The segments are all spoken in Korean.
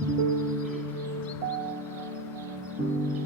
thank you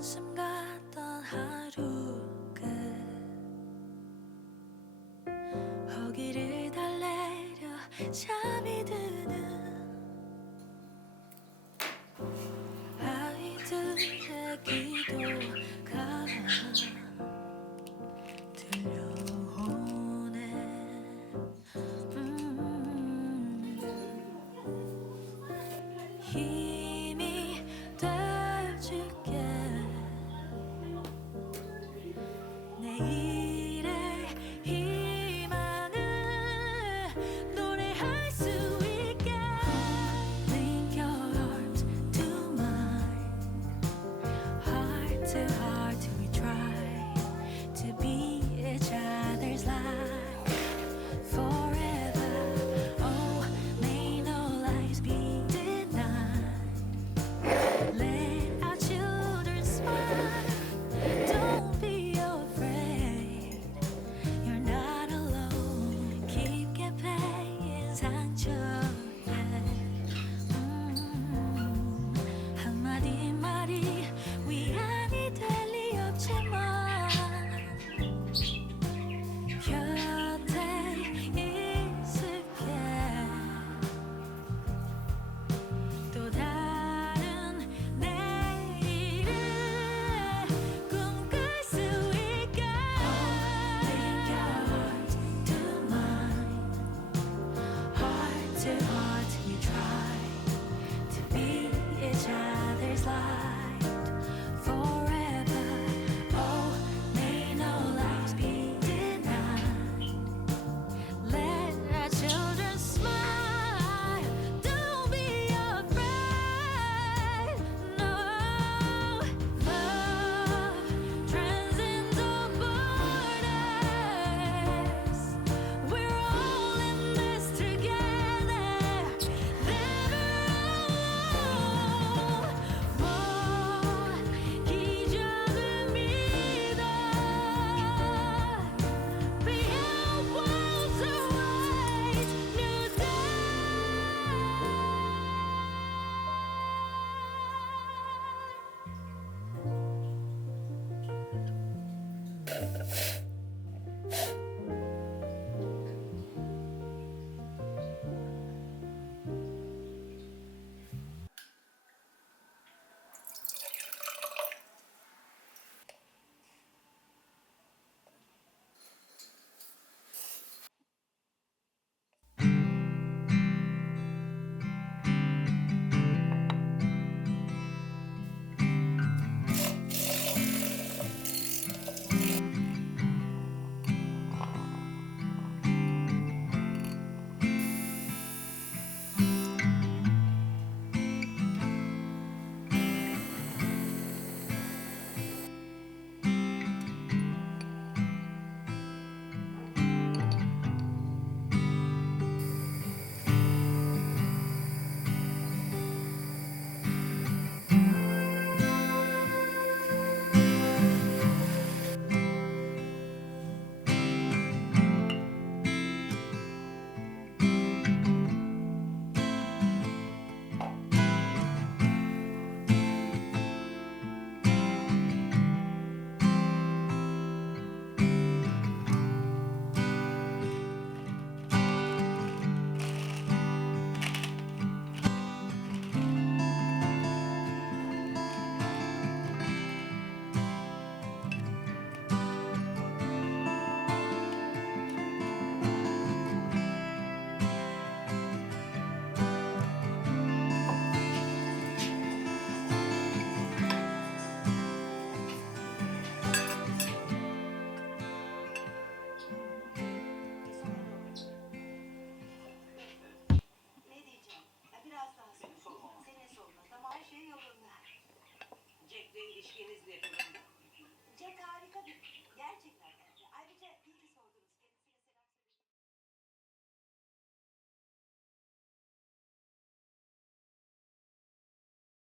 한숨 같던 하루 끝. 허기를 달래려 잠이 들